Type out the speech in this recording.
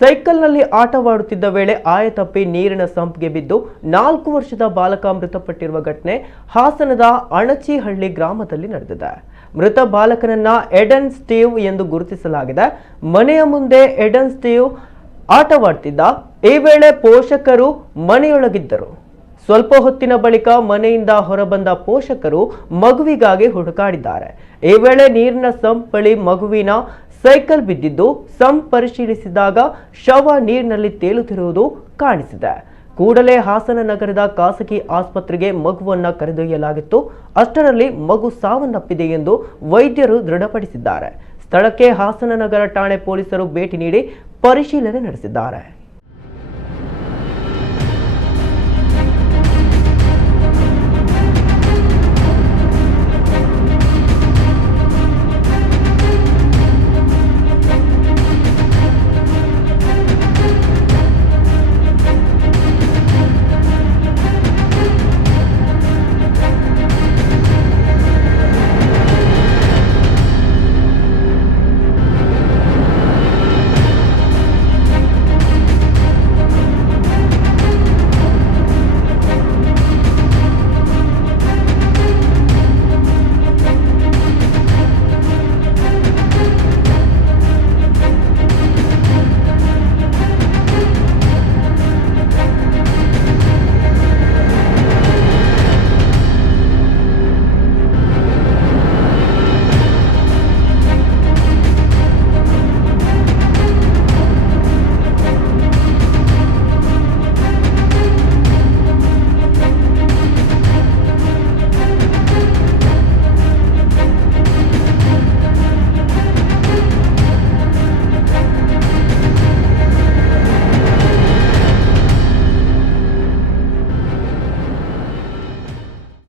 ಸೈಕಲ್ನಲ್ಲಿ ಆಟವಾಡುತ್ತಿದ್ದ ವೇಳೆ ಆಯತಪ್ಪಿ ನೀರಿನ ಸಂಪ್ಗೆ ಬಿದ್ದು 4 ವರ್ಷದ ಬಾಲಕ ಮೃತಪಟ್ಟಿರುವ ಘಟನೆ ಹಾಸನದ ಅಣಚಿಹಳ್ಳಿ ಗ್ರಾಮದಲ್ಲಿ ನಡೆದಿದೆ. ಮೃತ ಬಾಲಕನನ್ನ ಎಡನ್ ಸ್ಟೀವ್ ಎಂದು ಗುರುತಿಸಲಾಗಿದೆ. ಮನೆಯ ಮುಂದೆ ಎಡನ್ ಸ್ಟೀವ್ ಆಟವಾಡುತ್ತಿದ್ದ. ಈ ವೇಳೆ ಪೋಷಕರು ಮನೆಯೊಳಗಿದ್ದರು. ಸ್ವಲ್ಪ ಹೊತ್ತಿನ ಬಳಿಕ ಮನೆಯಿಂದ ಹೊರಬಂದ ಪೋಷಕರು ಮಗುವಿಗಾಗಿ ಹುಡುಕಾಡಿದ್ದಾರೆ. ಈ ವೇಳೆ ನೀರಿನ ಸಂಪ್ ಬಳಿ ಮಗುವಿನ ಸೈಕಲ್ ಬಿದ್ದಿದ್ದು, ಸಂಪ್ ಪರಿಶೀಲಿಸಿದಾಗ ಶವ ನೀರಿನಲ್ಲಿ ತೇಲುತ್ತಿರುವುದು ಕಾಣಿಸಿದೆ. ಕೂಡಲೇ ಹಾಸನ ನಗರದ ಖಾಸಗಿ ಆಸ್ಪತ್ರೆಗೆ ಮಗುವನ್ನ ಕರೆದೊಯ್ಯಲಾಗಿತ್ತು. ಅಷ್ಟರಲ್ಲಿ ಮಗು ಸಾವನ್ನಪ್ಪಿದೆ ಎಂದು ವೈದ್ಯರು ದೃಢಪಡಿಸಿದ್ದಾರೆ. ಸ್ಥಳಕ್ಕೆ ಹಾಸನ ನಗರ ಠಾಣೆ ಪೊಲೀಸರು ಭೇಟಿ ನೀಡಿ ಪರಿಶೀಲನೆ ನಡೆಸಿದ್ದಾರೆ.